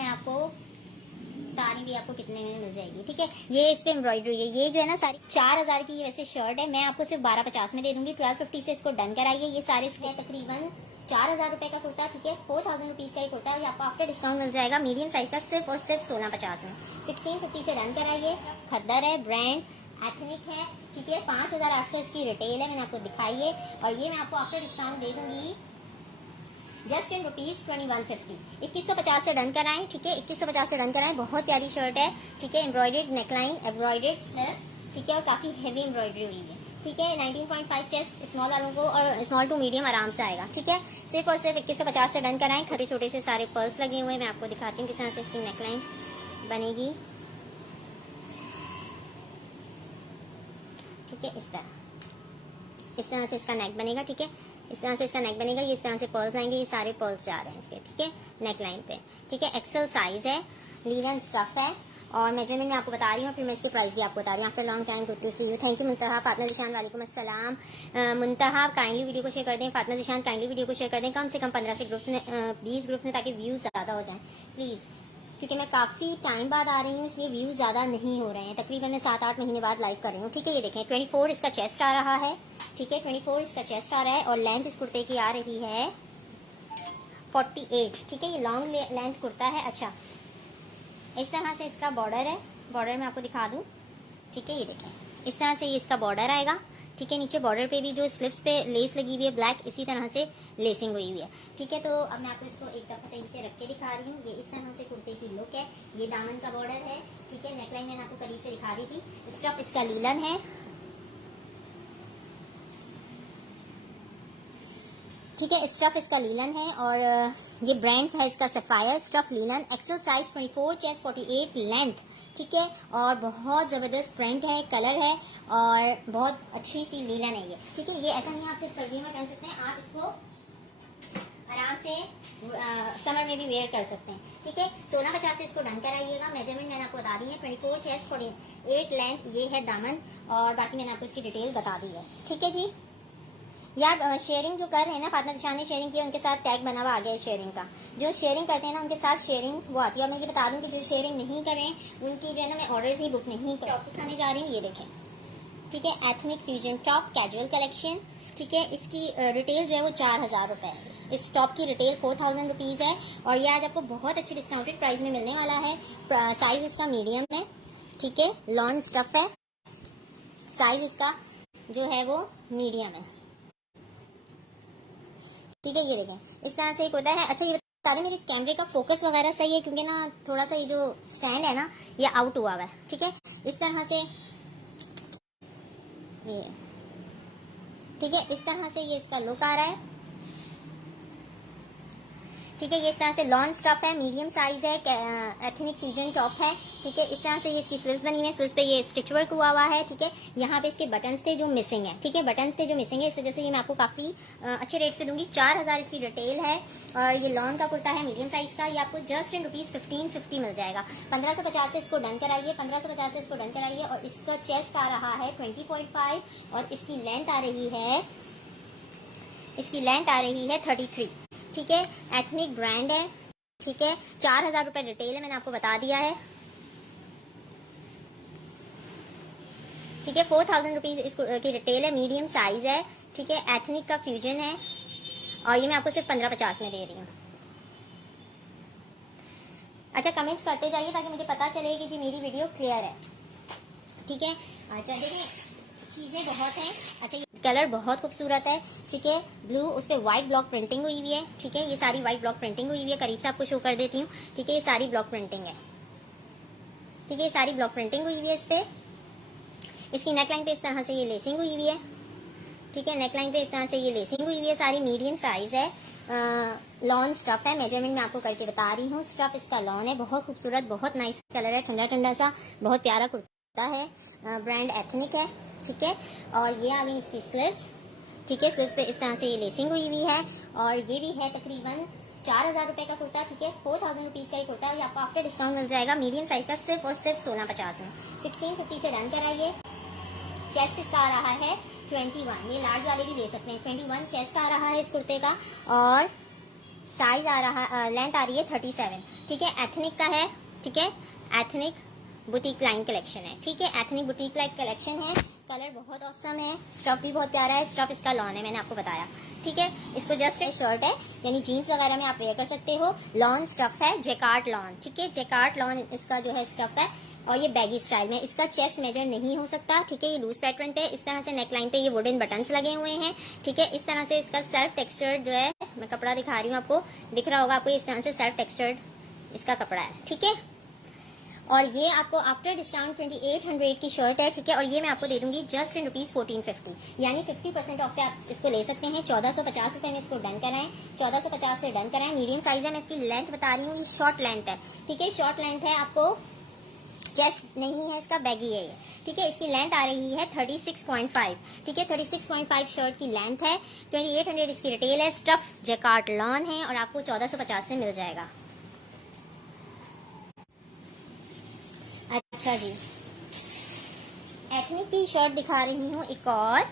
मैं आपको तारी भी आपको कितने में मिल जाएगी। ठीक है, ये इस पे एम्ब्रॉयडरी है। ये जो है ना सारी 4000 की ये वैसे शर्ट है, मैं आपको सिर्फ 1250 में दे दूंगी। 1250 से इसको डन कराइए। ये सारे इसके तकरीबन 4000 रुपए का कुर्ता। ठीक है, 4000 रुपीज का ही कुर्ता है। आपको आफ्टर डिस्काउंट मिल जाएगा मीडियम साइज का सिर्फ और सिर्फ 1650 में। 1650 से डन कराइए। खद्दर है, ब्रांड एथनिक है। ठीक है, 5800 इसकी रिटेल है, मैंने आपको दिखाई है। और ये मैं आपको आफ्टर डिस्काउंट दे दूंगी जस्ट इन ₹2150। 2150 से डन कराएं। ठीक है, 2150 से डन कराएं। बहुत प्यारी शर्ट है। ठीक है, एम्ब्रॉयडर्ड नेकलाइन, एम्ब्रॉयडर्ड स्लीव्स। ठीक है, और काफी हेवी एम्ब्रॉयडरी हुई है। ठीक है, 19.5 चेस्ट स्मॉल वालों को और स्मॉल टू मीडियम आराम से आएगा। ठीक है, सिर्फ और सिर्फ 2150 से डन कराएं। छोटे छोटे से सारे पर्ल्स लगे हुए हैं, मैं आपको दिखाती हूँ किस तरह से इसकी नेकलाइन बनेगी। ठीक है, इस तरह से इसका नेक बनेगा। ठीक है, इस तरह से इसका नेक बनेगा। ये इस तरह से पर्ल्स आएंगे, ये सारे पर्ल्स आ रहे हैं इसके। ठीक है, नेक लाइन पे। ठीक है, एक्सेल साइज है, लीलन स्टफ है और मेजरमेंट मैं आपको बता रही हूँ, फिर मैं इसके प्राइस भी आपको बता रही हूँ। After long time good to see you. Thank you Muntaha. Fatima Zeeshan वालेकुम अस्सलाम। मुंतहा काइंडली वीडियो को शेयर कर दें। फातिमा ज़ीशान काइंडली वीडियो को शेयर कर दें, कम से कम 15 से ग्रुप्स में 20 ग्रुप्स में, ताकि व्यूज ज्यादा हो जाए प्लीज, क्योंकि मैं काफी टाइम बाद आ रही हूँ इसलिए व्यूज ज्यादा नहीं हो रहे हैं। तकरीबन मैं 7-8 महीने बाद लाइव कर रही हूँ। ठीक है, ये देखें 24 इसका चेस्ट आ रहा है। ठीक है, 24 इसका चेस्ट आ रहा है और लेंथ इस कुर्ते की आ रही है 48। ठीक है, ये लॉन्ग लेंथ कुर्ता है। अच्छा, इस तरह से इसका बॉर्डर है। बॉर्डर मैं आपको दिखा दूं। ठीक है, ये देखें इस तरह से ये इसका बॉर्डर आएगा। ठीक है, नीचे बॉर्डर पे भी जो स्लिप्स पे लेस लगी हुई है ब्लैक, इसी तरह से लेसिंग हुई हुई है। ठीक है, तो अब मैं आपको इसको एक दफा सही से रख के दिखा रही हूँ। ये इस तरह से कुर्ते की लुक है। ये दामन का बॉर्डर है। ठीक है, नेकलाइन मैंने आपको करीब से दिखा दी थी। स्टफ इसका लीलन है। ठीक है, स्टफ इसका लीलन है और ये ब्रांड है इसका Sapphire stuff linen. XL size 24, chest 48, length. ठीक है, और बहुत जबरदस्त प्रिंट है, कलर है और बहुत अच्छी सी लीलन है ये। ठीक है, ये ऐसा नहीं आप सिर्फ सर्दियों में पहन सकते हैं, आप इसको आराम से समर में भी वेयर कर सकते हैं। ठीक है, 1650 से इसको डन कराइएगा। मेजरमेंट मैंने आपको बता दी है, 24 चेस्ट 48 लेंथ। ये है दामन और बाकी मैंने आपको इसकी डिटेल बता दी है। ठीक है जी, यार शेयरिंग जो कर रहे हैं ना, फातिमा ज़ीशान ने शेयरिंग किया, उनके साथ टैग बना हुआ आ गया है शेयरिंग का। जो शेयरिंग करते हैं ना उनके साथ शेयरिंग वो आती है। और मैं ये बता दूं कि जो शेयरिंग नहीं करें उनकी जो है ना मैं ऑर्डर्स ही बुक नहीं दिखाने जा रही हूँ। ये देखें, ठीक है, ethnic fusion top casual collection. ठीक है, इसकी रिटेल जो है वो 4000 रुपए है। इस टॉप की रिटेल 4000 रुपीज है और ये आज आपको बहुत अच्छी डिस्काउंटेड प्राइस में मिलने वाला है। साइज इसका मीडियम है। ठीक है, लॉन स्टफ है। साइज इसका जो है वो मीडियम है। ठीक है, ये देखें इस तरह से एक होता है। अच्छा, ये बता दें मेरे कैमरे का फोकस वगैरह सही है, क्योंकि ना थोड़ा सा ये जो स्टैंड है ना ये आउट हुआ हुआ है। ठीक है, इस तरह से ये, ठीक है, इस तरह से ये इसका लुक आ रहा है। ठीक है, ये इस तरह से लॉन्ग स्टफ है, मीडियम साइज है, एथनिक फ्यूजन टॉप है। ठीक है, इस तरह से ये इसकी स्लीव्स बनी हुई है। स्लीव्स पे ये स्टिच वर्क हुआ हुआ है। ठीक है, यहाँ पे इसके बटन्स थे जो मिसिंग है। ठीक है, बटन्स थे जो मिसिंग है, इस वजह से ये मैं आपको काफी अच्छे रेट्स पे दूंगी। 4000 इसकी रिटेल है और ये लॉन्ग का कुर्ता है मीडियम साइज का। ये आपको जस्ट इन ₹1550 मिल जाएगा। 1550 से इसको डन कराइए। 1550 से इसको डन कराइए और इसका चेस्ट आ रहा है 20.5 और इसकी लेंथ आ रही है 33। ठीक है, एथनिक ब्रांड है। ठीक है, 4000 रुपए रिटेल है, मैंने आपको बता दिया है। ठीक है, 4000 रुपीज इसकी रिटेल है, मीडियम साइज है। ठीक है, एथनिक का फ्यूजन है और ये मैं आपको सिर्फ 1550 में दे रही हूँ। अच्छा, कमेंट्स करते जाइए ताकि मुझे पता चले कि जी मेरी वीडियो क्लियर है। ठीक है, अच्छा देखिए चीजें बहुत हैं। अच्छा, ये कलर बहुत खूबसूरत है। ठीक है, ब्लू, उस पर व्हाइट ब्लॉक प्रिंटिंग हुई हुई है। ठीक है, ये सारी व्हाइट ब्लॉक प्रिंटिंग हुई हुई है। करीब से आपको शो कर देती हूँ। ठीक है, ये सारी ब्लॉक प्रिंटिंग है। ठीक है, ये सारी ब्लॉक प्रिंटिंग हुई हुई है इस पे। इसकी नेकलाइन पे इस तरह से ये लेसिंग हुई हुई है। ठीक है, नेकलाइन पे इस तरह से ये लेसिंग हुई हुई है। सारी मीडियम साइज है। लॉन स्टफ है। मेजरमेंट मैं आपको करके बता रही हूँ। स्टफ इसका लॉन है, बहुत खूबसूरत, बहुत नाइस कलर है, ठंडा ठंडा सा, बहुत प्यारा कुर्ता है। ब्रांड एथनिक है। ठीक है, और ये आ गई इसकी स्लीव्स। ठीक है, स्लीव्स पे इस तरह से ये लेसिंग हुई हुई है और ये भी है तकरीबन 4000 रुपए का कुर्ता। ठीक है, 4000 रुपीज का ही कुर्ता है। ये आपको आफ्टर डिस्काउंट मिल जाएगा मीडियम साइज का सिर्फ और सिर्फ 1650 में। 1650 से डन कराइए। चेस्ट इसका आ रहा है 21, ये लार्ज वाले भी ले सकते हैं। 21 चेस्ट आ रहा है इस कुर्ते का और साइज आ रहा, लेंथ आ रही है 37, ठीक है। एथनिक का है, ठीक है, एथनिक बुटीक लाइन कलेक्शन है, ठीक है, एथनिक बुटीक लाइन कलेक्शन है। कलर बहुत औसम है, स्टफ भी बहुत प्यारा है, स्टफ इसका लॉन है, मैंने आपको बताया, ठीक है। इसको जस्ट एक शर्ट है, यानी जीन्स वगैरह में आप वेयर कर सकते हो। लॉन स्टफ है, जेकार्ट लॉन, ठीक है, जेकार्ट लॉन इसका जो है स्टफ है, और ये बैगी स्टाइल में। इसका चेस्ट मेजर नहीं हो सकता, ठीक है। ये लूज पैटर्न पे इस तरह से नेकलाइन पे ये वुडन बटन्स लगे हुए हैं, ठीक है। इस तरह से इसका सेल्फ टेक्सचर्ड जो है, मैं कपड़ा दिखा रही हूँ आपको, दिख रहा होगा आपको, इस तरह से सेल्फ टेक्सचर्ड इसका कपड़ा है, ठीक है। और ये आपको आफ्टर डिस्काउंट 2800 की शर्ट है, ठीक है। और ये मैं आपको दे दूंगी जस्ट इन ₹1450, यानी 50% ऑफ पे आप इसको ले सकते हैं। 1450 रुपए में इसको डन कराएं, 1450 से डन कराएं। मीडियम साइज है, मैं इसकी लेंथ बता रही हूँ, ये शॉर्ट लेंथ है, ठीक है, शॉर्ट लेंथ है। आपको चेस्ट नहीं है, इसका बैगी है ये, ठीक है। इसकी लेंथ आ रही है 36.5, ठीक है, 36.5 शर्ट की लेंथ है। 2800 इसकी रिटेल है। स्टफ जैकार्ड लॉन है और आपको 1450 से मिल जाएगा। अच्छा जी, एथनिक की शर्ट दिखा रही हूँ एक और,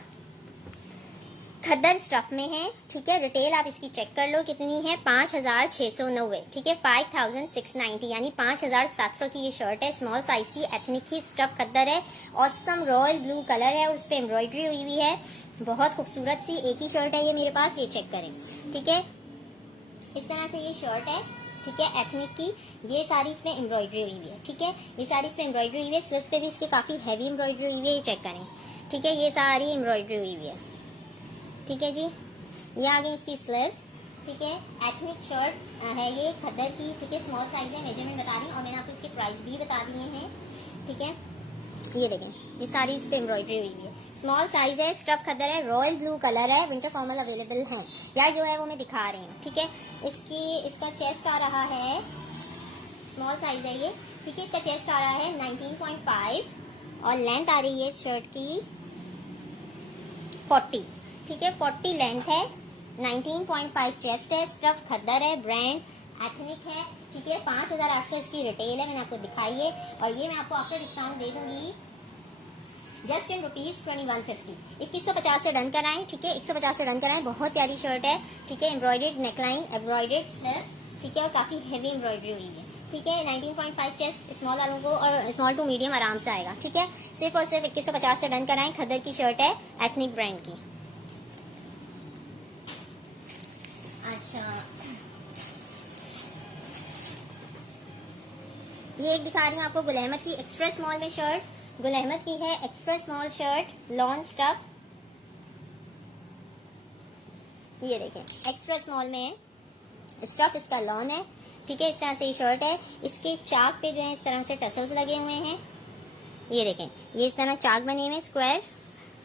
खद्दर स्टफ में है, ठीक है। रिटेल आप इसकी चेक कर लो कितनी है, 5690, ठीक है, 5690, यानी 5700 की ये शर्ट है। स्मॉल साइज की एथनिक की स्टफ खद्दर है, ऑसम रॉयल ब्लू कलर है, उस पर एम्ब्रॉयडरी हुई हुई है, बहुत खूबसूरत सी। एक ही शर्ट है ये मेरे पास, ये चेक करें, ठीक है। इस तरह से ये शर्ट है, ठीक है, एथनिक की। ये सारी इसमें एम्ब्रॉयडरी हुई हुई है, ठीक है, ये सारी इसमें एम्ब्रॉयडरी हुई है। स्लीव्स पे भी इसके काफी हैवी एम्ब्रॉयडरी हुई हुई है, ये चेक करें, ठीक है, ये सारी एम्ब्रॉयडरी हुई हुई है, ठीक है जी। ये आ गई इसकी स्लीव्स, ठीक है। एथनिक शर्ट है ये खद्दर की, ठीक है, स्मॉल साइज है, मेजरमेंट बता रही हूँ और मैंने आपको इसके प्राइस भी बता दिए हैं, ठीक है। ये देखें, ये सारी इस पे एम्ब्रॉयडरी हुई हुई है, स्मॉल साइज है, स्टफ खद्दर है, रॉयल ब्लू कलर है, विंटर फॉर्मल अवेलेबल है, यार जो है वो मैं दिखा रही हूँ, ठीक है। इसका चेस्ट आ रहा है, स्मॉल साइज है ये, ठीक है, इसका चेस्ट आ रहा है 19.5 और लेंथ आ रही है इस शर्ट की 40, ठीक है, 40 लेंथ है, 19.5 चेस्ट है, स्टफ खद्दर है, ब्रांड एथनिक है, ठीक है। 5800 इसकी रिटेल है, मैंने आपको दिखाई है। और ये मैं आपको आफ्टर डिस्काउंट दे दूंगी जस्ट इन ₹2150, 2150 से डन कराएं, ठीक है, 150 से डन कराएं। बहुत प्यारी शर्ट है, ठीक है, एम्ब्रॉयडर्ड नेकलाइन, एम्ब्रॉयडर्ड स्लीव्स, ठीक है, और काफी हेवी एम्ब्रॉयडरी हुई है, ठीक है। 19.5 चेस्ट स्मॉल वालों को और स्मॉल टू मीडियम आराम से आएगा, ठीक है। सिर्फ और सिर्फ 2150 से डन कराएं। खद्दर की शर्ट है, एथनिक ब्रांड की। अच्छा, ये एक दिखा रही हूँ आपको गुल अहमद की एक्स्ट्रा स्मॉल में शर्ट, गुल अहमद की है extra small shirt, lawn stuff, ये देखें, एक्स्ट्रा स्मॉल में स्टफ इसका लॉन है, ठीक है। इस तरह से ये शर्ट है, इसके चाक पे जो है इस तरह से टसल्स लगे हुए हैं, ये देखें, ये इस तरह चाक बने हुए स्क्वायर,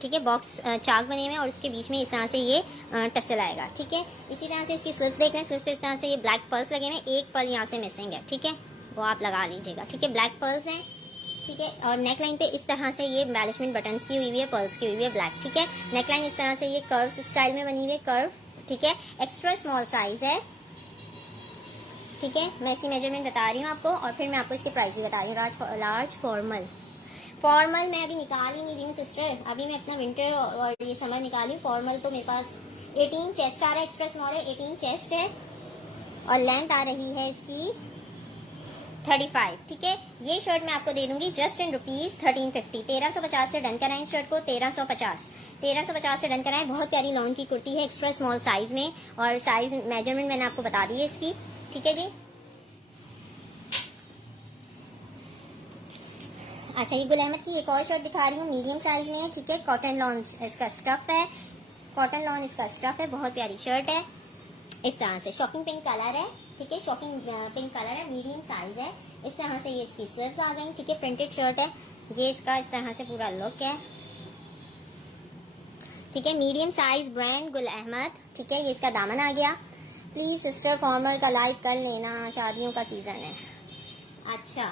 ठीक है, बॉक्स चाक बने हुए और इसके बीच में इस तरह से ये टसल आएगा, ठीक है। इसी तरह से इसकी स्लीव्स देख रहे हैं, स्लीव्स पे इस तरह से ये ब्लैक पर्ल्स लगे हुए हैं, एक पर्ल यहाँ से मिसिंग है, ठीक है, वो आप लगा लीजिएगा, ठीक है, ब्लैक पर्ल्स हैं, ठीक है। और नेकलाइन पे इस तरह से ये एम्बेलिशमेंट बटन्स की हुई है, पर्ल्स की हुई है, ब्लैक, ठीक है। नेकलाइन इस तरह से ये कर्व स्टाइल में बनी हुई है, कर्व, ठीक है, एक्स्ट्रा स्मॉल साइज है, ठीक है। मैं इसकी मेजरमेंट बता रही हूँ आपको और फिर मैं आपको इसके प्राइस भी बता रही हूँ। लार्ज फॉर्मल मैं अभी निकाल ही नहीं रही हूँ सिस्टर, अभी मैं अपना विंटर और ये समर निकाली। फॉर्मल तो मेरे पास 18 चेस्ट आ रहा है, एक्स्ट्रा स्मॉल है, 18 चेस्ट है और लेंथ आ रही है इसकी 35, ठीक है। ये शर्ट मैं आपको दे दूंगी जस्ट इन ₹1350, 1350 से डन कराएं इस शर्ट को, 1350 से डन कराएं। बहुत प्यारी लॉन की कुर्ती है, एक्स्ट्रा स्मॉल साइज में, और साइज मेजरमेंट मैंने आपको बता दी है इसकी, ठीक है जी। अच्छा, ये गुल अहमद की एक और शर्ट दिखा रही हूँ, मीडियम साइज में है, ठीक है, कॉटन लॉन इसका स्टफ है, कॉटन लॉन इसका स्टफ है, बहुत प्यारी शर्ट है, इस तरह से शॉकिंग पिंक कलर है, ठीक है, शॉकिंग पिंक कलर है, मीडियम साइज है। इस तरह से ये इसकी स्लीव्स आ गई, ठीक है, प्रिंटेड शर्ट है, ये इसका इस तरह से पूरा लुक है, ठीक है, medium size, brand Gul Ahmad, ठीक है। ये इसका दामन आ गया। प्लीज सिस्टर फॉर्मल का लाइव कर लेना, शादियों का सीजन है। अच्छा,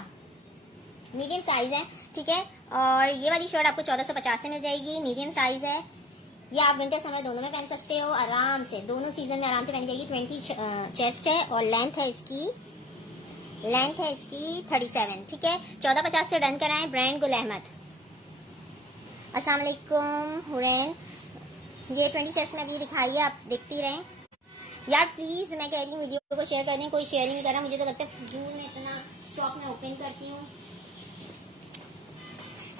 मीडियम साइज है, ठीक है, और ये वाली शर्ट आपको 1450 से मिल जाएगी, मीडियम साइज है। ये आप विंटर समर दोनों में पहन सकते हो आराम से, दोनों सीजन में आराम से पहन जाएगी। 20 चेस्ट है और लेंथ है इसकी 37, ठीक है। 1450 से डन कराएं, ब्रांड गुल अहमद। अस्सलाम वालेकुम हुरैन, ये 20 चेस्ट में अभी दिखाई है, आप देखती रहें। यार प्लीज मैं कह रही हूँ वीडियो को शेयर कर दें, कोई शेयर ही नहीं कर रहा। मुझे तो लगता है फिजूल में इतना स्टॉक मैं ओपन करती हूँ।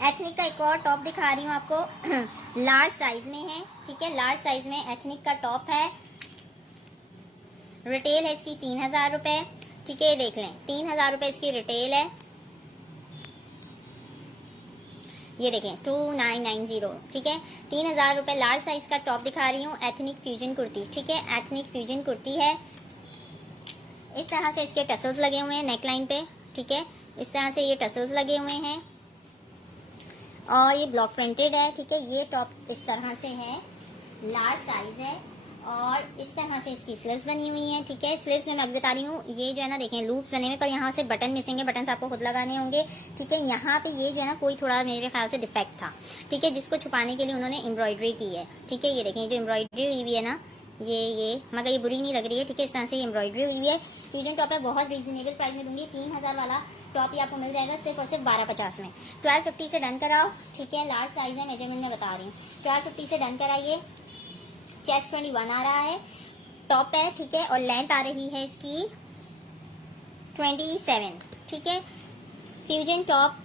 एथनिक का एक और टॉप दिखा रही हूँ आपको लार्ज साइज में है, ठीक है। लार्ज साइज में एथनिक का टॉप है, रिटेल है इसकी 3000 रुपए, ठीक है। ये देख लें 3000 रुपए इसकी रिटेल है, ये देखें 2990, ठीक है। 3000 रुपए लार्ज साइज का टॉप दिखा रही हूँ। एथनिक फ्यूजन कुर्ती, ठीक है। एथनिक फ्यूजन कुर्ती है, इस तरह से इसके टसल्स लगे हुए हैं नेकलाइन पे, ठीक है। इस तरह से ये टसल्स लगे हुए हैं और ये ब्लॉक प्रिंटेड है, ठीक है। ये टॉप इस तरह से है, लार्ज साइज है और इस तरह से इसकी स्लीव्स बनी हुई हैं, ठीक है। स्लीव्स में मैं अभी बता रही हूँ, ये जो है ना देखें लूप्स बने हुए, पर यहाँ से बटन मिसिंग है, बटन आपको खुद लगाने होंगे, ठीक है। यहाँ पे ये जो है ना कोई थोड़ा मेरे ख्याल से डिफेक्ट था, ठीक है, जिसको छुपाने के लिए उन्होंने एम्ब्रॉयडरी की है, ठीक है। ये देखें जो एम्ब्रॉयडरी हुई हुई है ना, ये मगर ये बुरी नहीं लग रही है, ठीक है। इस तरह से एम्ब्रॉयडरी हुई है। फ्यूजन टॉप है, बहुत रीजनेबल प्राइस में दूंगी। 3000 वाला टॉप ही आपको मिल जाएगा सिर्फ और सिर्फ 1250 में। 1250 से डन कराओ, ठीक है। लार्ज साइज है, मेजरमेंट में बता रही हूँ। 1250 से डन कराइए। चेस्ट 21 आ रहा है, टॉप है, ठीक है। और लेंथ आ रही है इसकी 27, ठीक है। फ्यूजन टॉप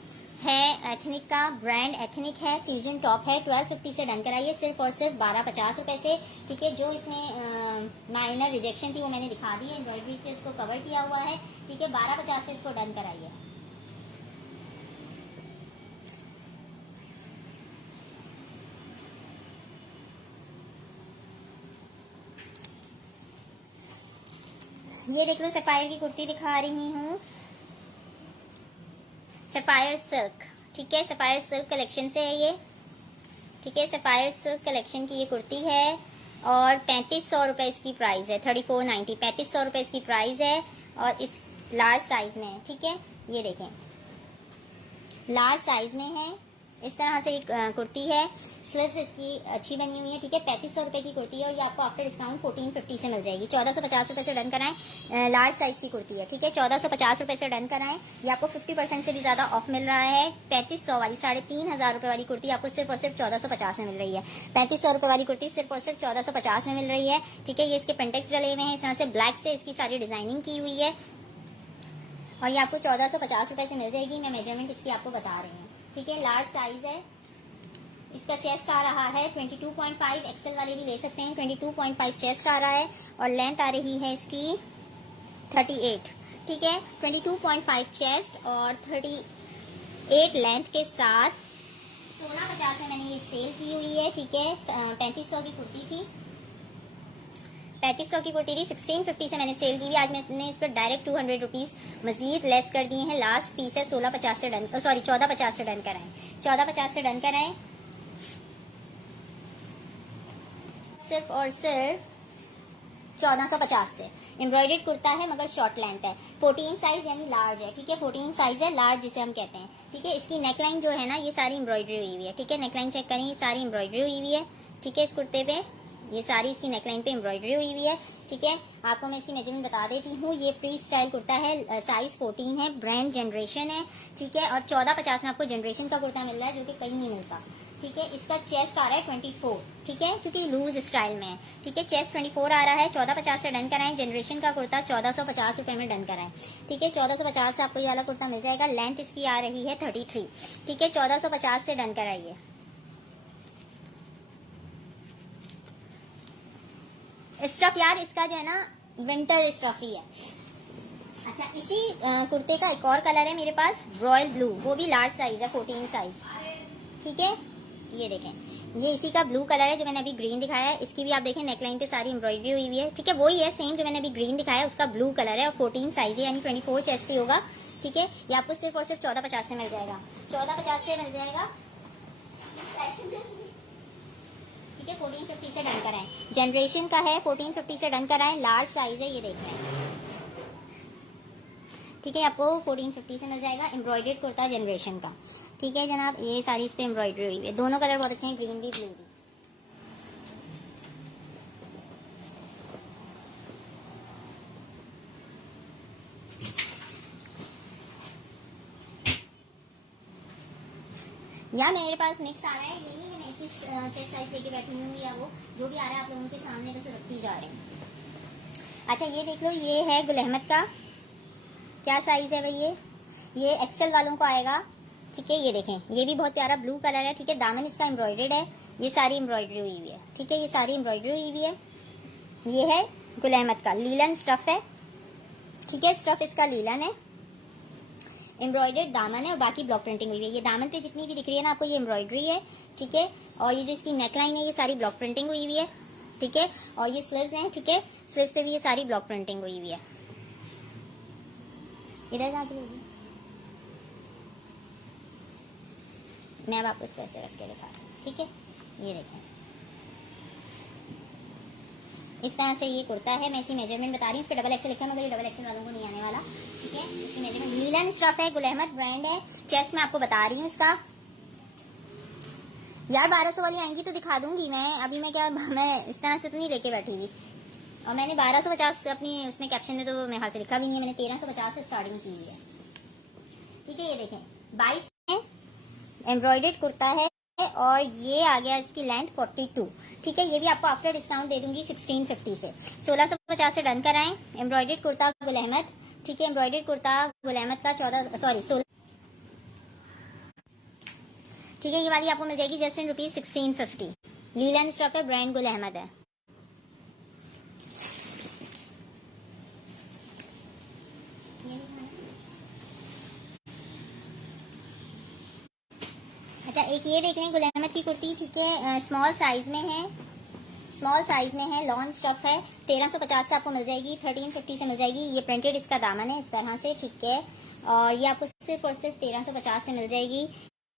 है, एथनिक का ब्रांड एथनिक है, फ्यूजन टॉप है। 1250 से डन कराइए सिर्फ और सिर्फ 1250 रुपए से, ठीक है। जो इसमें माइनर रिजेक्शन थी वो मैंने दिखा दी है, एम्ब्रॉयडरी से इसको कवर किया हुआ है, ठीक है। 1250 से इसको डन कराइए। ये देख लो सफायर की कुर्ती दिखा रही हूँ, सफायर सिल्क, ठीक है। सफायर सिल्क कलेक्शन से है ये, ठीक है। सफायर सिल्क कलेक्शन की ये कुर्ती है और 3500 रुपए इसकी प्राइस है। 3490, 3500 रुपए इसकी प्राइस है और इस लार्ज साइज में है, ठीक है। ये देखें लार्ज साइज में है, इस तरह से एक कुर्ती है। स्लीव्स इसकी अच्छी बनी हुई है, ठीक है। 3500 रुपए की कुर्ती है और ये आपको आफ्टर डिस्काउंट 1450 से मिल जाएगी। 1450 रुपए से डन कराएं, लार्ज साइज की कुर्ती है, ठीक है। 1450 रुपए से डन कराएं, ये आपको 50% से भी ज्यादा ऑफ मिल रहा है। 3500 वाली 3500 रुपए वाली कुर्ती आपको सिर्फ और सिर्फ 1450 में मिल रही है। 3500 रुपए वाली कुर्ती सिर्फ और सिर्फ 1450 में मिल रही है, ठीक है। ये इसके पेंटेक्स डले हुए हैं, इस तरह से ब्लैक से इसकी सारी डिजाइनिंग की हुई है और ये आपको 1450 रुपए से मिल जाएगी। मैं मेजरमेंट इसकी आपको बता रही हूँ, ठीक है। लार्ज साइज है, इसका चेस्ट आ रहा है 22.5, एक्सेल वाले भी ले सकते हैं। 22.5 चेस्ट आ रहा है और लेंथ आ रही है इसकी 38, ठीक है। 22.5 चेस्ट और 38 लेंथ के साथ 1650 में मैंने ये सेल की हुई है, ठीक है। 3500 की कुर्ती थी, 3500 की कुर्ती थी, 1650 से मैंने सेल की हुई। आज मैंने इस पर डायरेक्ट 200 रुपीज मजीद लेस कर दिए हैं। लास्ट पीस है, 1650 से डन, सॉरी 1450 से डन कराएं, 1450 से डन कराएं सिर्फ और सिर्फ 1450 से। एम्ब्रॉयडर्ड कुर्ता है मगर शॉर्ट लेंथ है, 14 साइज यानी लार्ज है, ठीक है। 14 साइज है, लार्ज जिसे हम कहते हैं, ठीक है। इसकी नेकलाइन जो है ना ये सारी एम्ब्रॉयडरी हुई हुई है, ठीक है। नेकलाइन चेक करें, ये सारी एम्ब्रॉयडरी हुई हुई है, ठीक है। इस कुर्ते पे ये सारी इसकी नेकलाइन पे एम्ब्रॉयडरी हुई हुई है, ठीक है। आपको मैं इसकी मेजरमेंट बता देती हूँ। ये फ्री स्टाइल कुर्ता है, साइज 14 है, ब्रांड जनरेशन है, ठीक है। और 1450 में आपको जनरेशन का कुर्ता मिल रहा है जो कि कहीं नहीं मिलता, ठीक है। इसका चेस्ट आ रहा है 24, ठीक है, क्योंकि लूज स्टाइल में है, ठीक है। चेस्ट 24 आ रहा है। 1450 से डन कराएं। जनरेशन का कुर्ता 1450 रुपए में डन कराएं, ठीक है। 1450 से आपको ये वाला कुर्ता मिल जाएगा। लेंथ इसकी आ रही है 33, ठीक है। 1450 से डन कराइए। स्टफ यार इसका जो है ना विंटर स्टफ ही है। अच्छा, इसी कुर्ते का एक और कलर है मेरे पास, रॉयल ब्लू, वो भी लार्ज साइज है, 14 साइज, ठीक है। ये देखें, ये इसी का ब्लू कलर है जो मैंने अभी ग्रीन दिखाया है। इसकी भी आप देखें नेकलाइन पे सारी एम्ब्रॉयडरी हुई हुई है, ठीक है। वही है सेम जो मैंने अभी ग्रीन दिखाया है, उसका ब्लू कलर है और 14 साइज है यानी 24 चेस्ट भी होगा, ठीक है। ये आपको सिर्फ और सिर्फ 1450 से मिल जाएगा, 1450 से मिल जाएगा, ठीक है। 1450 से डन कराएं। जनरेशन का है, 1450 से डन कराएं। लार्ज साइज है, ये देख रहे हैं, ठीक है। आपको 1450 से मिल जाएगा। एम्ब्रॉयडर्ड कुर्ता जनरेशन का, ठीक है जनाब। ये सारी इस पे एम्ब्रॉयडरी हुई है, दोनों कलर बहुत अच्छे हैं, ग्रीन भी ब्लू भी। या मेरे पास मिक्स आ रहा है, ये नहीं कि मैं किस चेस्ट साइज लेके बैठी हूँ या वो जो भी आ रहा है आप लोगों के सामने बस रखती जा रही हूँ। अच्छा ये देख लो, ये है गुल अहमद का, क्या साइज है भाई, ये एक्सेल वालों को आएगा। ठीक है, ये देखें, ये भी बहुत प्यारा ब्लू कलर है। ठीक है, दामन इसका एम्ब्रॉयडर्ड है, ये सारी एम्ब्रॉयडरी हुई हुई है। ठीक है, ये सारी एम्ब्रॉयडरी हुई हुई है। ये है गुल अहमद का, लीलन स्टफ है। ठीक है, स्टफ इसका लीलन है, एम्ब्रॉयडर्ड दामन है और बाकी ब्लॉक प्रिंटिंग हुई है। ये दामन पे जितनी भी दिख रही है ना आपको, ये एम्ब्रॉयडरी है। ठीक है, और ये जो इसकी नेकलाइन है ये सारी ब्लॉक प्रिंटिंग हुई हुई है। ठीक है, और ये स्लीव्स हैं। ठीक है, स्लीव्स पे भी ये सारी ब्लॉक प्रिंटिंग हुई हुई है। इधर जाके मैं अब आपको इसको ऐसे रख के दिखा दूँ। ठीक है, ये देखें, इस तरह से ये कुर्ता है। मैं इसी मेजरमेंट बता रही हूँ, इस पर डबल एक्सेल लिखा है मगर ये डबल एक्सेल वालों को नहीं आने वाला। ठीक है, इसी मेजरमेंट, लीलन स्टफ है, गुल अहमद ब्रांड है। चेस्ट मैं आपको बता रही हूँ इसका। यार 1200 वाली आएंगी तो दिखा दूंगी मैं, अभी मैं क्या, मैं इस तरह से तो नहीं लेके बैठी हुई। और मैंने 1250 अपनी उसमें कैप्शन में तो मेरे हाथ से लिखा भी नहीं है, मैंने 1350 से स्टार्टिंग की हुई है। ठीक है, ये देखें 22 में एम्ब्रॉयडर्ड कुर्ता है और ये आ गया इसकी लेंथ 42। ठीक है, ये भी आपको आफ्टर डिस्काउंट दे दूंगी 1650 से। 1650 से डन कराएं। एम्ब्रॉयडर्ड कुर्ता गुल अहमद। ठीक है, एम्ब्रॉयडर्ड कुर्ता गुल अहमद का 16। ठीक है, ये वाली आपको मिल जाएगी just in rupees 1650। Linen stuff है, ब्रांड गुल अहमद है। अच्छा, एक ये देख रहे हैं गुल अहमद की कुर्ती। ठीक है, स्मॉल साइज में है, स्मॉल साइज में है, लॉन्ग स्टफ है। 1350 से आपको मिल जाएगी, 1350 से मिल जाएगी। ये प्रिंटेड इसका दामन है इस तरह से। ठीक है, और ये आपको सिर्फ और सिर्फ 1350 से मिल जाएगी।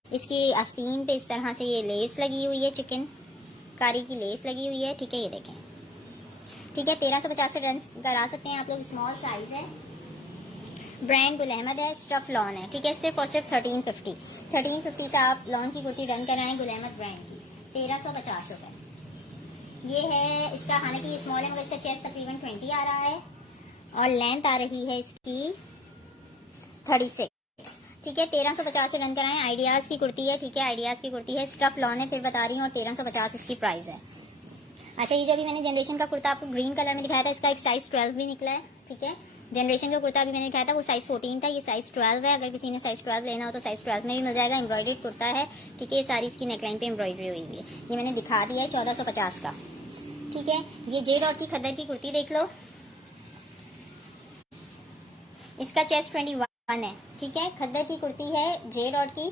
इसकी आस्तीन पे इस तरह से ये लेस लगी हुई है, चिकन कारी की लेस लगी हुई है। ठीक है, ये देखें। ठीक है, 1350 से रन करा सकते हैं आप लोग। स्मॉल साइज है, ब्रांड गुल अहमद है, स्टफ लॉन है। ठीक है, सिर्फ और सिर्फ 1350 से आप लॉन की कुर्ती रन कराएं गुल अहमद ब्रांड की, 1350 रुपए। ये है इसका, हालांकि ये स्मॉल है मगर इसका चेस्ट तकरीबन 20 आ रहा है और लेंथ आ रही है इसकी 36। ठीक है, 1350 से रन कराएं। आइडियाज की कुर्ती है। ठीक है, आइडियाज की कुर्ती है, स्टफ लॉन है, फिर बता रही हूँ, और 1350 इसकी प्राइस है। अच्छा, ये जो अभी मैंने जनरेशन का कुर्ता आपको ग्रीन कलर में दिखाया था, इसका एक साइज 12 भी निकला है। ठीक है, जनरेशन का कुर्ता अभी मैंने दिखाया था वो साइज 14 था, ये साइज 12 है। अगर किसी ने साइज 12 लेना हो तो साइज 12 में भी मिल जाएगा। एम्ब्रॉयडर्ड कुर्ता है। ठीक है, ये सारी इसकी नेकलाइन पे एम्ब्रॉयडरी हुई हुई है। ये मैंने दिखा दिया है 1450 का। ठीक है, ये जे डॉट की खद्दर की कुर्ती देख लो, इसका चेस्ट 21 है। ठीक है, खद्दर की कुर्ती है जे डॉट की,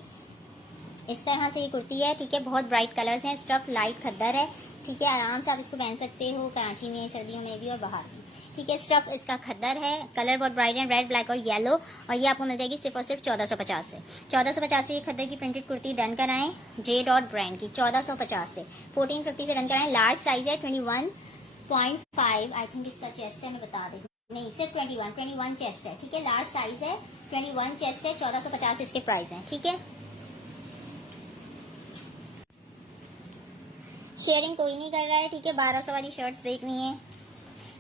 इस तरह से ये कुर्ती है। ठीक है, बहुत ब्राइट कलर्स हैं, स्टफ लाइट खद्दर है। ठीक है, आराम से आप इसको पहन सकते हो कराची में, सर्दियों में भी और बाहर भी। ठीक है, स्टफ इसका खद्दर है, कलर बहुत ब्राइट है, रेड, ब्लैक और येलो। और ये आपको मिल जाएगी सिर्फ और सिर्फ 1450 से। 1450 से ये खद्दर की प्रिंटेड कुर्ती डन कराएं जे डॉट ब्रांड की, 1450 से। 1450 से डन कराएं। लार्ज साइज है, 21.5 आई थिंक इसका चेस्ट है, मैं बता देती हूँ। नहीं, सिर्फ 21 चेस्ट है। ठीक है, लार्ज साइज है, 21 चेस्ट है, 1450 इसके प्राइस है। ठीक है, शेयरिंग कोई नहीं कर रहा है। ठीक है, 1200 वाली शर्ट्स देखनी है।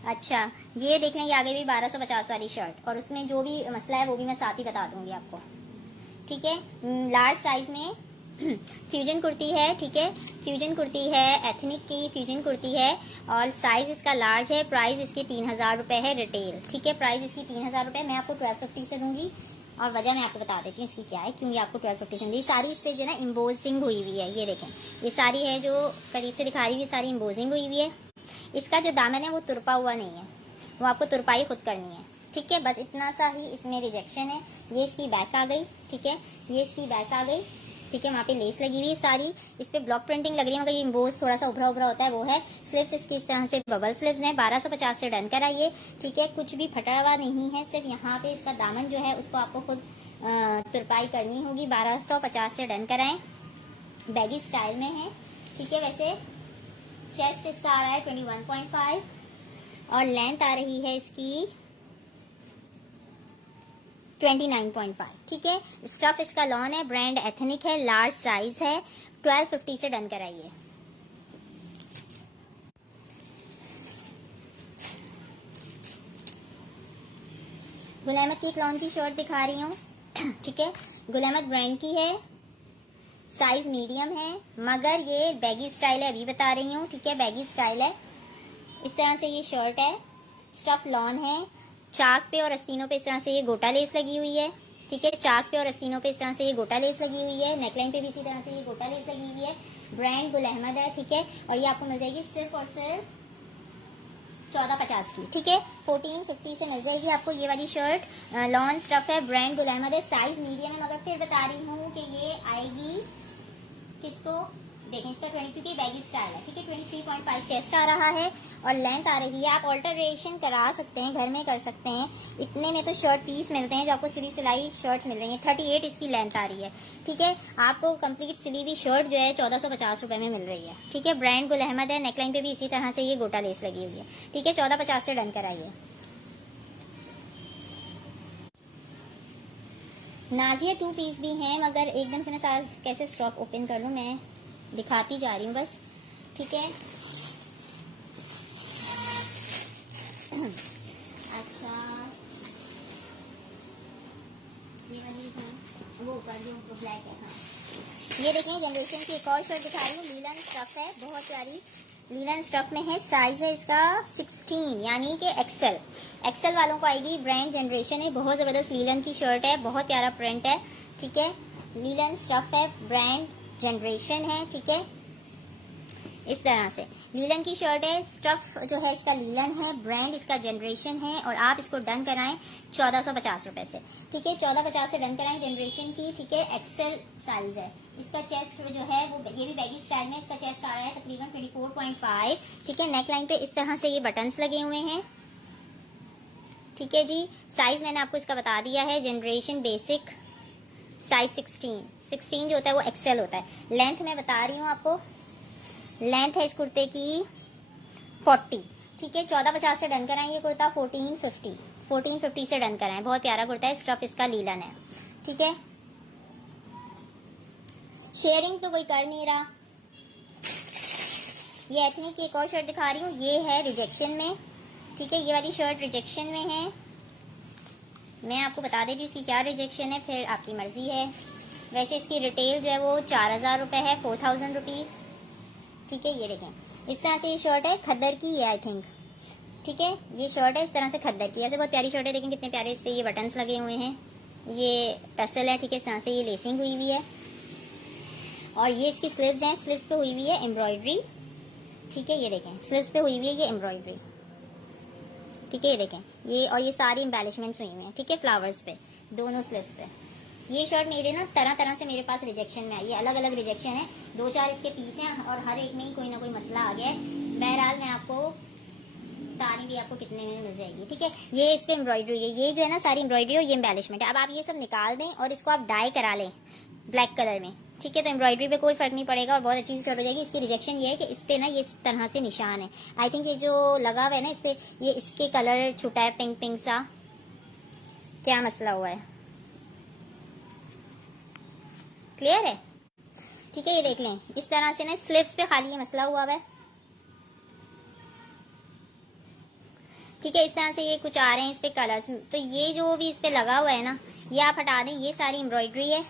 अच्छा, ये देख लें, ये आगे भी 1250 वाली शर्ट, और उसमें जो भी मसला है वो भी मैं साथ ही बता दूंगी आपको। ठीक है, लार्ज साइज में फ्यूजन कुर्ती है। ठीक है, फ्यूजन कुर्ती है, एथनिक की फ्यूजन कुर्ती है और साइज इसका लार्ज है। प्राइस इसकी 3000 रुपए है रिटेल। ठीक है, प्राइस इसकी 3000 रुपए, मैं आपको 1250 से दूंगी। और वजह मैं आपको बता देती हूँ इसकी क्या है, क्यों ये आपको 1250 से दूंगी। सारी इस पे जो है ना इम्बोजिंग हुई हुई है, ये देखें, ये सारी है जो करीब से दिखा रही हुई, सारी इम्बोजिंग हुई हुई है। इसका जो दामन है वो तुरपा हुआ नहीं है, वो आपको तुरपाई खुद करनी है। ठीक है, बस इतना सा ही इसमें रिजेक्शन है। ये इसकी बैक आ गई। ठीक है, ये इसकी बैक आ गई। ठीक है, वहाँ पे लेस लगी हुई है सारी, इस पे ब्लॉक प्रिंटिंग लग रही है मगर ये इम्बोज थोड़ा सा उभरा उभरा होता है, वो है। स्लीव्स इसकी इस तरह से बबल स्लीव्स हैं। 1250 से डन कराइए। ठीक है, कुछ भी फटा हुआ नहीं है, सिर्फ यहाँ पे इसका दामन जो है उसको आपको खुद तुरपाई करनी होगी। 1250 से डन कराएं। बैगी स्टाइल में है। ठीक है, वैसे चेस्ट इसका आ रहा है 21.5 और लेंथ आ रही है इसकी 29.5। ठीक है, स्टफ इसका लॉन है, ब्रांड एथनिक है, लार्ज साइज है, 1250 से डन कराइए। गुल अहमद की क्लाउन की शर्ट दिखा रही हूँ। ठीक है, गुल अहमद ब्रांड की है, साइज मीडियम है मगर ये बैगी स्टाइल है, अभी बता रही हूँ। ठीक है, बैगी स्टाइल है, इस तरह से ये शर्ट है। स्टफ लॉन है, चाक पे और आस्तीनों पे इस तरह से ये गोटा लेस लगी हुई है। ठीक है, चाक पे और आस्तीनों पे इस तरह से ये गोटा लेस लगी हुई है, नेकलाइन पे भी इसी तरह से ये गोटा लेस लगी हुई है। ब्रांड गुल अहमद है। ठीक है, और ये आपको मिल जाएगी सिर्फ और सिर्फ 1450 की। ठीक है, 1450 से मिल जाएगी आपको ये वाली शर्ट। लॉन स्टफ है, ब्रांड गुल अहमद है, साइज मीडियम है, मगर फिर बता रही हूँ कि ये आएगी किसको, देखें इसका 20, क्योंकि बैगी स्टाइल है। ठीक है, 23.5 चेस्ट आ रहा है और लेंथ आ रही है। आप ऑल्टरेशन करा सकते हैं, घर में कर सकते हैं। इतने में तो शर्ट पीस मिलते हैं जो आपको सिली सिलाई शर्ट्स मिल रही हैं। 38 इसकी लेंथ आ रही है। ठीक है, आपको कंप्लीट सिली हुई शर्ट जो है 1450 रुपए में मिल रही है। ठीक है, ब्रांड गुल अहमद है, नेकलाइन पे भी इसी तरह से ये गोटा लेस लगी हुई है। ठीक है, 1450 से डन कराइए। नाजिया 2 पीस भी हैं, मगर एकदम से मैं सारा कैसे स्टॉक ओपन कर लूँ, मैं दिखाती जा रही हूँ बस। ठीक है, अच्छा ये वाली वो ऊपर जो ब्लैक है, हाँ ये देखें, जनरेशन की एक और शर्ट दिखा रही हूँ। लीलन स्टफ है, बहुत प्यारी लीलन स्टफ में है। साइज है इसका 16, यानी कि एक्सेल वालों को आएगी। ब्रांड जनरेशन है, बहुत जबरदस्त लीलन की शर्ट है, बहुत प्यारा प्रिंट है। ठीक है, लीलन स्टफ है, ब्रांड जनरेशन है। ठीक है, इस तरह से लीलन की शर्ट है, स्टफ जो है इसका लीलन है, ब्रांड इसका जनरेशन है, और आप इसको डन कराएं 1450 रुपए से। ठीक है, 1450 से डन कराएं जनरेशन की। ठीक है, एक्सेल साइज है इसका। चेस्ट जो है वो ये भी बैगी स्टाइल में, इसका चेस्ट आ रहा है तकरीबन 24.5। ठीक है, नेकलाइन पे इस तरह से ये बटन्स लगे हुए हैं। ठीक है जी, साइज मैंने आपको इसका बता दिया है, जनरेशन बेसिक साइज 16 जो होता है वो एक्सेल होता है। लेंथ मैं बता रही हूँ आपको, लेंथ है इस कुर्ते की 40। ठीक है, 1450 से डन कराएं ये कुर्ता। 1450 से डन कराएं, बहुत प्यारा कुर्ता है, स्टफ इसका लीलन है। ठीक है, शेयरिंग तो कोई कर नहीं रहा। ये एथनिक की एक और शर्ट दिखा रही हूँ, ये है रिजेक्शन में। ठीक है, ये वाली शर्ट रिजेक्शन में है, मैं आपको बता देती हूँ इसकी क्या रिजेक्शन है, फिर आपकी मर्जी है। वैसे इसकी रिटेल जो है वो 4000 रुपये है, 4000 रुपीज़। ठीक है, ये देखें इस तरह से ये शर्ट है, खद्दर की है आई थिंक। ठीक है, ये शर्ट है इस तरह से खद्दर की, वैसे बहुत प्यारी शर्ट है। देखें कितने प्यारे इस पे ये बटन्स लगे हुए हैं, ये टसल है। ठीक है, इस तरह से ये लेसिंग हुई हुई है, और ये इसकी स्लीव्स हैं, स्लीव्स पे हुई हुई है एम्ब्रॉयडरी। ठीक है, ये देखें स्लीव्स पे हुई हुई है ये एम्ब्रॉयडरी। ठीक है, ये देखें ये, और ये सारी एम्बेलिशमेंट्स हुई हुई हैं। ठीक है, फ्लावर्स पे दोनों स्लीव्स पे। ये शर्ट मेरे ना तरह तरह से मेरे पास रिजेक्शन में आई है, अलग अलग रिजेक्शन है, 2-4 इसके पीस हैं, और हर एक में ही कोई ना कोई मसला आ गया है। बहरहाल मैं आपको तारी भी आपको कितने में मिल जाएगी। ठीक है, ये इस पे एम्ब्रॉयडरी है, ये जो है ना सारी एम्ब्रॉयडरी और ये एम्बेलिशमेंट है। अब आप ये सब निकाल दें और इसको आप डाई करा लें ब्लैक कलर में। ठीक है, तो एम्ब्रॉयडरी पे कोई फर्क नहीं पड़ेगा और बहुत अच्छी सी शर्ट हो जाएगी। इसकी रिजेक्शन ये है कि इस पे ना ये इस तरह से निशान है, आई थिंक ये जो लगा हुआ है ना इस पे, ये इसके कलर छुटा है, पिंक पिंक सा, क्या मसला हुआ है, क्लियर है। ठीक है, ये देख लें इस तरह से ना स्लीव्स पे खाली ये मसला हुआ है। ठीक है, इस तरह से ये कुछ आ रहे हैं इस पे कलर्स, तो ये जो भी इस पे लगा हुआ है ना ये आप हटा दें, ये सारी एम्ब्रॉयडरी है।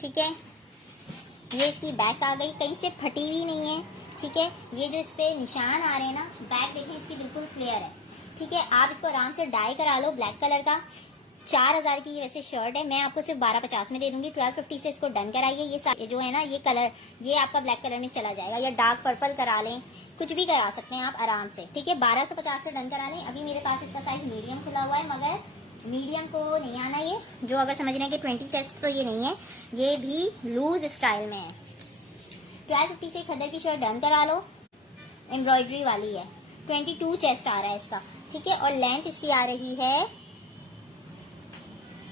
ठीक है, ये इसकी बैक आ गई, कहीं से फटी हुई नहीं है। ठीक है, ये जो इस पे निशान आ रहे हैं ना, बैक देखें इसकी बिल्कुल क्लियर है। ठीक है, आप इसको आराम से डाई करा लो ब्लैक कलर का। 4000 की वैसे शर्ट है, मैं आपको सिर्फ 1250 में दे दूंगी। 1250 से इसको डन कराइए। ये जो है ना ये कलर, ये आपका ब्लैक कलर में चला जाएगा, या डार्क पर्पल करा लें, कुछ भी करा सकते हैं आप आराम से। ठीक है, 1250 से डन करा लें। अभी मेरे पास इसका साइज मीडियम खुला हुआ है, मगर मीडियम को नहीं आना ये, जो अगर समझ रहे हैं कि 20 चेस्ट तो ये नहीं है, ये भी लूज स्टाइल में है। 1250 से खद्दर की शर्ट डन करा लो, एम्ब्रॉयडरी वाली है, 22 चेस्ट आ रहा है इसका। ठीक है, और लेंथ इसकी आ रही है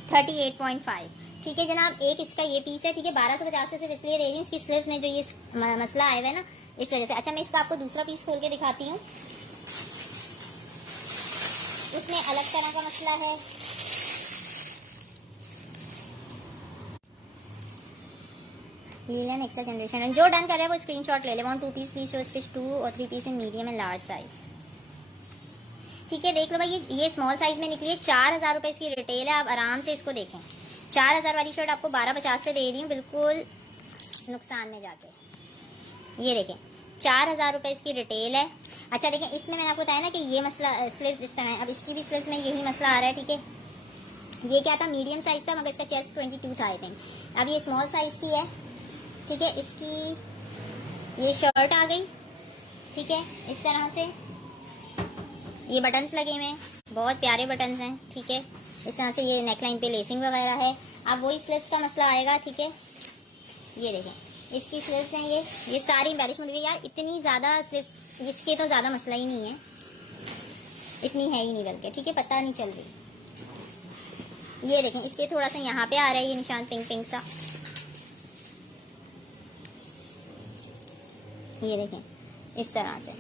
38.5। ठीक है जनाब, एक इसका ये पीस है। ठीक है, 1250 से सिर्फ इसलिए दे रही हूँ, इसकी स्लीव्स में जो ये मसला आया हुआ है ना इस वजह से। अच्छा, मैं इसका आपको दूसरा पीस खोल के दिखाती हूँ, उसमें अलग तरह का मसला है। लीलन एक्सेल जनरेशन, जो डन कर रहा है वो स्क्रीनशॉट ले ले। 1 2 पीस प्लीज टू स्टिच 2 और 3 piece in medium and large size. ठीक है, देख लो भाई, ये स्मॉल साइज में निकली है। 4000 रुपए इसकी रिटेल है, आप आराम से इसको देखें। 4000 वाली शर्ट आपको 1250 से दे रही हूँ, बिल्कुल नुकसान में जाके। ये देखें 4000 रुपये इसकी रिटेल है। अच्छा देखिए, इसमें मैंने आपको बताया ना कि ये मसला स्लीव्स इस तरह है। अब इसकी भी स्लीव्स में यही मसला आ रहा है, ठीक है। ये क्या था, मीडियम साइज था, मगर इसका चेस्ट 22 था आई थिंक। अब ये स्मॉल साइज की है, ठीक है। इसकी ये शर्ट आ गई, ठीक है, इस तरह से। ये बटन्स लगे हुए हैं, बहुत प्यारे बटन्स हैं, ठीक है। इस तरह से ये नेकलाइन पे लेसिंग वगैरह है। अब वही स्लीव्स का मसला आएगा, ठीक है। ये देखें, इसकी स्लीव्स हैं, ये सारी एम्बेलिशमेंट हुई। यार इतनी ज़्यादा स्लीव्स, इसके तो ज़्यादा मसला ही नहीं है, इतनी है ही नहीं बल्कि, ठीक है, पता नहीं चल रही। ये देखें, इसके थोड़ा सा यहाँ पे आ रहा है ये निशान पिंक पिंक सा, ये देखें इस तरह से।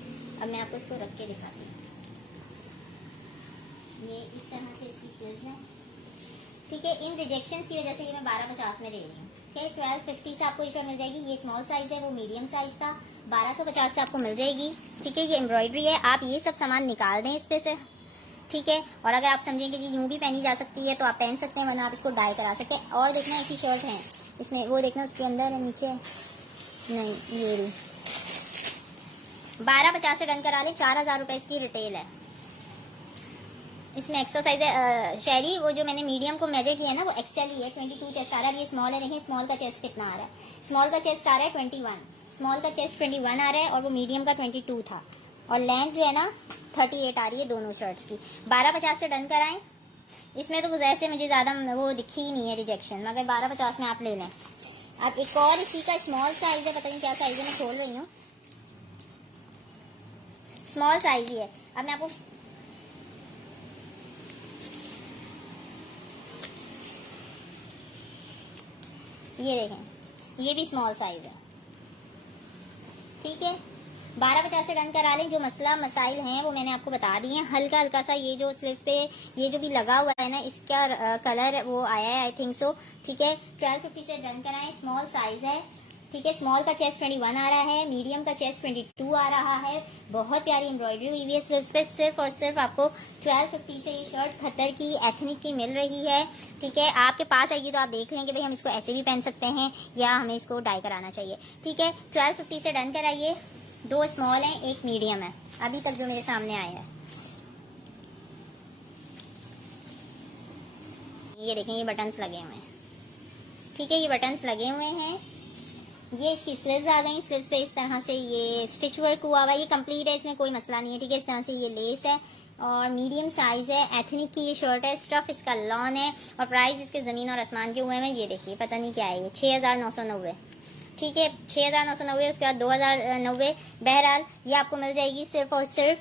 अब मैं आपको इसको रख के दिखाती हूँ। ये इस तरह से इसकी स्लीव्स हैं, ठीक है। इन रिजेक्शंस की वजह से ये मैं 1250 में दे रही हूँ, ठीक है। 1250 से आपको ये शर्ट मिल जाएगी। ये स्मॉल साइज है, वो मीडियम साइज था। 1250 से आपको मिल जाएगी, ठीक है। ये एम्ब्रॉयडरी है, आप ये सब सामान निकाल दें इस पे से, ठीक है। और अगर आप समझेंगे कि यूं भी पहनी जा सकती है तो आप पहन सकते हैं, वरना आप इसको डाई करा सकते हैं। और देखना ऐसी शर्ट है इसमें, वो देखना उसके अंदर है, नीचे नहीं, ये रही। 1250 से डन करा लें। 4000 रुपये इसकी रिटेल है। इसमें एक्सेल साइज है शहरी, वो जो मैंने मीडियम को मेजर किया है ना, वो एक्सेल ही है। 22 चेस्ट आ रहा है। ये स्मॉल है, देखें स्मॉल का चेस्ट कितना आ रहा है। स्मॉल का चेस्ट आ रहा है 21, स्मॉल का चेस्ट 21 आ रहा है, और वो मीडियम का 22 था। और लेंथ जो है ना 38 आ रही है दोनों शर्ट्स की। 1250 से डन कराएं। इसमें तो कुछ ऐसे मुझे ज़्यादा वो दिखी ही नहीं है रिजेक्शन, मगर 1250 में आप ले लें। अब एक और इसी का स्मॉल साइज है, पता नहीं क्या साइज है, मैं खोल रही हूँ। स्मॉल साइज ही है। अब मैं आपको ये देखें, ये भी स्मॉल साइज है, ठीक है। 1250 से डन करा लें। जो मसला मसाइल हैं वो मैंने आपको बता दिए हैं। हल्का हल्का सा ये जो स्लीव्स पे ये जो भी लगा हुआ है ना, इसका कलर वो आया है आई थिंक सो, ठीक है। 1250 से डन कराएं। स्मॉल साइज है, ठीक है। स्मॉल का चेस्ट 21 आ रहा है, मीडियम का चेस्ट 22 आ रहा है। बहुत प्यारी एम्ब्रॉयडरी हुई हुई है स्लीव्स पे। सिर्फ और सिर्फ आपको 1250 से ये शर्ट खतर की एथनिक की मिल रही है, ठीक है। आपके पास आएगी तो आप देख लेंगे भाई हम इसको ऐसे भी पहन सकते हैं या हमें इसको डाई कराना चाहिए, ठीक है। 1250 से डन कराइए। 2 स्मॉल हैं, 1 मीडियम है अभी तक जो मेरे सामने आया है। ये देखें, ये बटन्स लगे हुए हैं, ठीक है। ये बटन्स लगे हुए हैं। ये इसकी स्लीव्स आ गई। स्लीव्स पे इस तरह से ये स्टिच वर्क हुआ हुआ है। ये कंप्लीट है, इसमें कोई मसला नहीं है, ठीक है। इस तरह से ये लेस है और मीडियम साइज है। एथनिक की ये शर्ट है। स्टफ इसका लॉन है और प्राइस इसके ज़मीन और आसमान के हुए हैं। ये देखिए, पता नहीं क्या है, ये 6990, ठीक है। 6990, उसके बाद 2090। बहरहाल ये आपको मिल जाएगी सिर्फ और सिर्फ।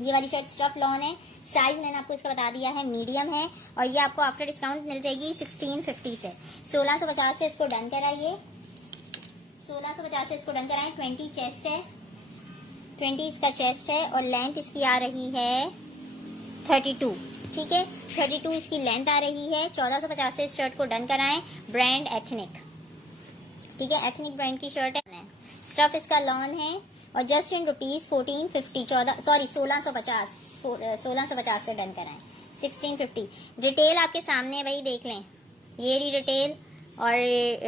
ये वाली शर्ट स्टफ लॉन है। साइज मैंने आपको इसका बता दिया है, मीडियम है। और ये आपको आफ्टर डिस्काउंट मिल जाएगी 1650 से। 1650 से इसको डन कराइए। 1650 से इसको डन कराएं। 20 चेस्ट है, 20 इसका चेस्ट है और लेंथ इसकी आ रही है 32, ठीक है। 32 इसकी लेंथ आ रही है। 1450 से इस शर्ट को डन कराएं। ब्रांड एथनिक, ठीक है। एथनिक ब्रांड की शर्ट है। स्टफ इसका लॉन है और जस्ट इन रुपीज 1450, 1650 से डन कराएं। 1650 रिटेल आपके सामने है भाई, देख लें। ये रही रिटेल और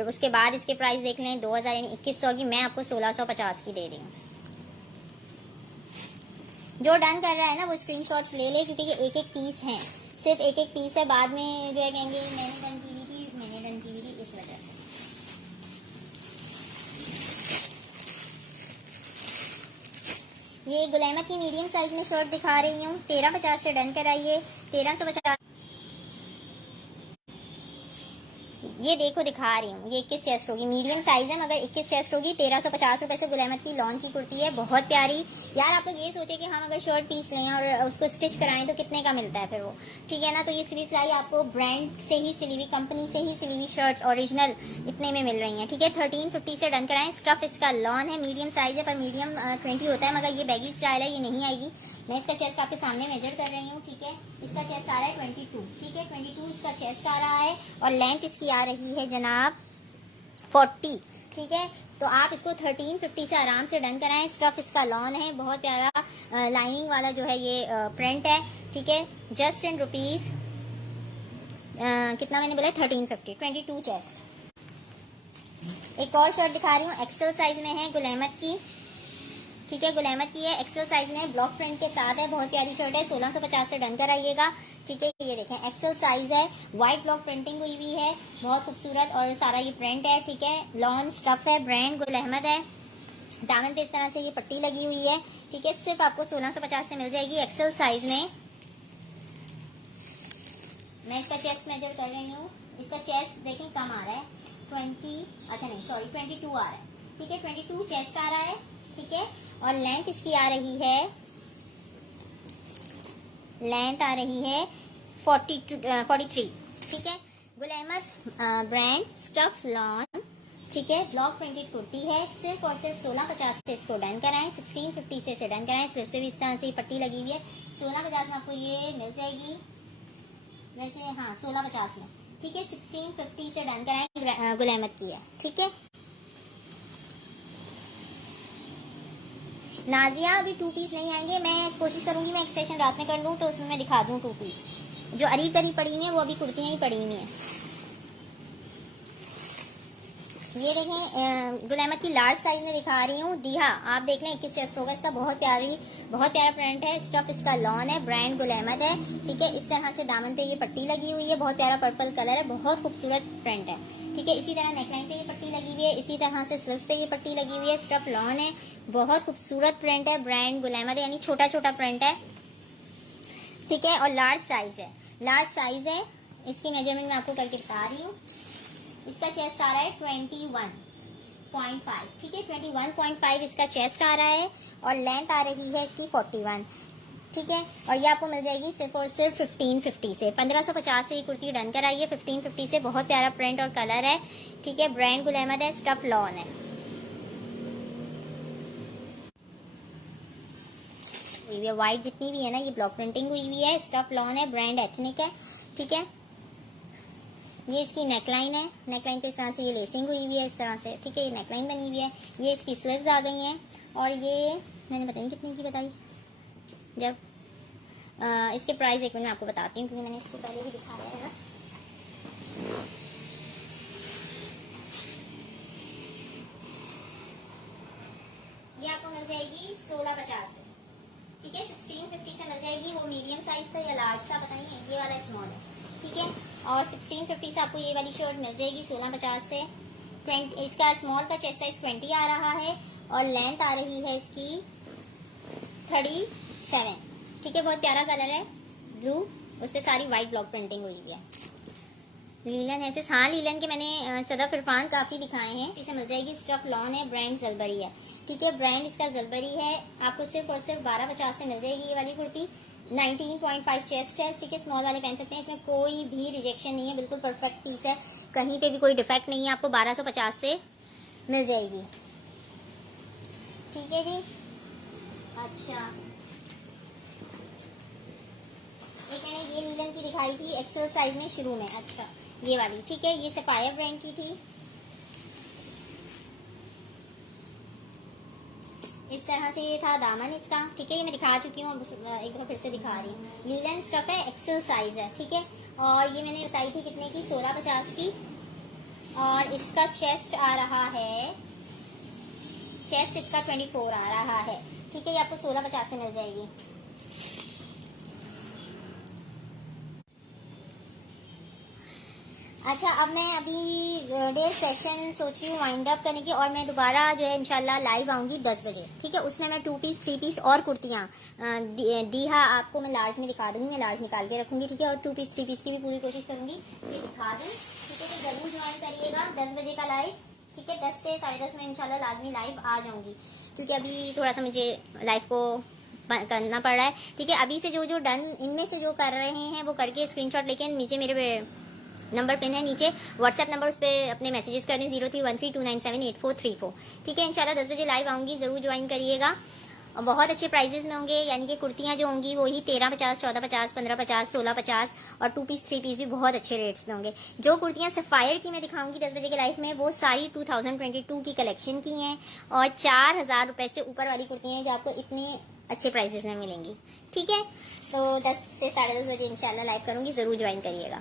उसके बाद इसके प्राइस देख लें। 2000 यानी 2100 की, मैं आपको 1650 की दे रही हूँ। जो डन कर रहा है ना वो स्क्रीनशॉट्स ले ले, क्योंकि ये एक एक पीस हैं, सिर्फ एक एक पीस है। बाद में जो है कहेंगे मैंने डन की हुई थी, इस वजह से। ये गुलैमत की मीडियम साइज में शर्ट दिखा रही हूँ। 1350 से डन कराइए। 1350 ये देखो दिखा रही हूँ। ये 21 चेस्ट होगी, मीडियम साइज है मगर 21 चेस्ट होगी। 1350 रुपए से गुलैमत की लॉन की कुर्ती है, बहुत प्यारी। यार आप लोग ये सोचे कि हम अगर शर्ट पीस लें और उसको स्टिच कराएं तो कितने का मिलता है फिर वो, ठीक है ना। तो ये सिली सिलाई आपको ब्रांड से ही सिली हुई, कंपनी से ही सिली हुई शर्ट्स ओरिजिनल इतने में मिल रही हैं, ठीक है। 1350 से डन कराएं। स्टफ इसका लॉन है, मीडियम साइज है पर मीडियम 20 होता है, मगर ये बैगी स्टाइल है, ये नहीं आएगी। मैं इसका चेस्ट आपके सामने मेजर कर रही हूँ, ठीक है। इसका चेस्ट आ रहा है 22, ठीक है। 22 इसका चेस्ट आ रहा है और लेंथ इसकी आ रही है जनाब 40, ठीक है। तो आप इसको 1350 से आराम से डन कराएं। स्टफ इसका लॉन है, बहुत प्यारा लाइनिंग वाला जो है ये प्रिंट है, ठीक है। जस्ट इन रुपीज कितना मैंने बोला, 1350। 22 चेस्ट। एक और शर्ट दिखा रही हूँ, एक्सेल साइज में है, गुलैमत की, ठीक है, गुल अहमद की है, एक्सेल साइज में ब्लॉक प्रिंट के साथ है, बहुत प्यारी शर्ट है, 1650 से डन कराइएगा। ठीक है, ये देखें एक्सेल साइज है, व्हाइट ब्लॉक प्रिंटिंग हुई हुई है, बहुत खूबसूरत और सारा ये प्रिंट है। ठीक है, लॉन स्टफ है, ब्रांड गुल अहमद है, दामन पे इस तरह से ये पट्टी लगी हुई है। ठीक है, सिर्फ आपको 1650 से मिल जाएगी एक्सेल साइज में। मैं इसका चेस्ट मेजर कर रही हूँ, इसका चेस्ट देखें कम आ रहा है, 22 आ रहा है। ठीक है, 22 चेस्ट आ रहा है। ठीक है, और लेंथ इसकी आ रही है, 43। ठीक है, Gul Ahmed brand stuff lawn. ठीक है, ब्लॉक प्रिंटेड कुर्ती है, सिर्फ और सिर्फ 1650 से इसको डन कराएं, 1650 से इसे डन कराएं। स्लीव्स पे भी इस तरह से पट्टी लगी हुई है, 1650 में आपको ये मिल जाएगी, वैसे हाँ 1650 में। ठीक है, 1650 से डन कराएं, गुल अहमद की है। ठीक है, नाजिया अभी 2 पीस नहीं आएंगे, मैं कोशिश करूंगी मैं एक सेशन रात में कर लूँ तो उसमें मैं दिखा दूँ 2 पीस। जो अरीब करीब पड़ी हुई है वो अभी कुर्तियाँ ही पड़ी हुई हैं। ये देखें गुल अहमद की लार्ज साइज में दिखा रही हूँ, दीहा आप देख लें 21 चेस्ट होगा इसका, बहुत प्यारा प्रिंट है, स्टफ इसका लॉन है, ब्रांड गुल अहमद है। ठीक है, इस तरह से दामन पे ये पट्टी लगी हुई है, बहुत प्यारा पर्पल कलर है, बहुत खूबसूरत प्रिंट है। ठीक है, इसी तरह नेकलाइन पे ये पट्टी लगी हुई है, इसी तरह से स्लीव्स पे ये पट्टी लगी हुई है, स्टफ लॉन है, बहुत खूबसूरत प्रिंट है, ब्रांड गुल अहमद है, यानी छोटा छोटा प्रिंट है। ठीक है, और लार्ज साइज है, इसकी मेजरमेंट मैं आपको करके बता रही हूँ। इसका चेस्ट आ रहा है 21.5। ठीक है, 21.5 इसका चेस्ट आ रहा है और लेंथ आ रही है इसकी 41। ठीक है, और ये आपको मिल जाएगी सिर्फ और सिर्फ 1550 से। 1550 से ये कुर्ती डन कराइए, 1550 से। बहुत प्यारा प्रिंट और कलर है। ठीक है, ब्रांड गुल अहमद है, स्टफ लॉन है। व्हाइट जितनी भी है ना ये ब्लॉक प्रिंटिंग हुई हुई है, स्टफ लॉन है, ब्रांड एथनिक है। ठीक है, ये इसकी नेकलाइन है, नेकलाइन पे इस तरह से ये लेसिंग हुई हुई है इस तरह से। ठीक है, ये नेकलाइन बनी हुई है, ये इसकी स्लीव्स आ गई हैं और ये मैंने बताई कितनी की बताई जब इसके प्राइस एक मिनट मैं आपको बताती हूँ क्योंकि मैंने इसको पहले भी दिखाया है ना। ये आपको मिल जाएगी 1650 से। ठीक है, 1650 से मिल जाएगी। वो मीडियम साइज था या लार्ज था बताइए, ये वाला स्मॉल है। ठीक है, और 1650 से आपको ये वाली शर्ट मिल जाएगी 1650 से। 20 इसका स्मॉल का चेस्ट साइज 20 आ रहा है और लेंथ आ रही है इसकी 37। ठीक है, बहुत प्यारा कलर है ब्लू, उस पर सारी व्हाइट ब्लॉक प्रिंटिंग हुई हुई है। लीलन है हाँ, लीलन के मैंने सदफ इरफान काफी दिखाए हैं। इसे मिल जाएगी, स्टफ लॉन है, ब्रांड जलबरी है। ठीक है, ब्रांड इसका जलबरी है, आपको सिर्फ और सिर्फ 1250 से मिल जाएगी ये वाली कुर्ती। 19.5 चेस्ट है। ठीक है, स्मॉल वाले पहन सकते हैं, इसमें कोई भी रिजेक्शन नहीं है, बिल्कुल परफेक्ट पीस है, कहीं पे भी कोई डिफेक्ट नहीं है, आपको 1250 से मिल जाएगी। ठीक है जी, अच्छा एक मैंने ये लीलन की दिखाई थी एक्सेल साइज में शुरू में, अच्छा ये वाली। ठीक है, ये सफायर ब्रांड की थी, इस तरह से ये था दामन इसका। ठीक है, ये मैं दिखा चुकी हूँ, एक दफा फिर से दिखा रही हूँ। लीलन स्टफ है, एक्सेल साइज है। ठीक है, और ये मैंने बताई थी कितने की, 1650 की। और इसका चेस्ट आ रहा है, चेस्ट इसका 24 आ रहा है। ठीक है, ये आपको 1650 से मिल जाएगी। अच्छा, अब मैं अभी डेढ़ सेशन सोच रही हूँ वाइंड अप करने की, और मैं दोबारा जो है इंशाल्लाह लाइव आऊंगी 10 बजे। ठीक है, उसमें मैं 2 पीस 3 पीस और कुर्तियाँ दीहा आपको मैं लार्ज में दिखा दूंगी, मैं लार्ज निकाल के रखूंगी। ठीक है, और 2 पीस 3 पीस की भी पूरी कोशिश करूंगी ये दिखा दूँ। ठीक है, तो जरूर ज्वाइन करिएगा 10 बजे का लाइव। ठीक है, 10 से 10:30 में इंशाल्लाह लाजमी लाइव आ जाऊंगी, क्योंकि अभी थोड़ा सा मुझे लाइव को करना पड़ रहा है। ठीक है, अभी से जो डन इनमें से जो कर रहे हैं वो करके स्क्रीनशॉट लेके नीचे मेरे नंबर पिन है, नीचे व्हाट्सएप नंबर, उस पर अपने मैसेजेस कर दें 031329784434। ठीक है, इंशाल्लाह 10 बजे लाइव आऊंगी, जरूर ज्वाइन करिएगा। और बहुत अच्छे प्राइजेस में होंगे, यानी कि कुर्तियां जो होंगी वो ही 1350, 1450, 1550, 1650, और 2 पीस 3 पीस भी बहुत अच्छे रेट्स में होंगे। जो कुर्तियां सफायर की मैं दिखाऊंगी 10 बजे के लाइव में, वो सारी 2022 की कलेक्शन की हैं, और 4000 रुपए से ऊपर वाली कुर्तियां हैं जो आपको इतने अच्छे प्राइजेस में मिलेंगी। ठीक है, तो 10 से 10:30 बजे इंशाल्लाह लाइव करूंगी, जरूर ज्वाइन करिएगा।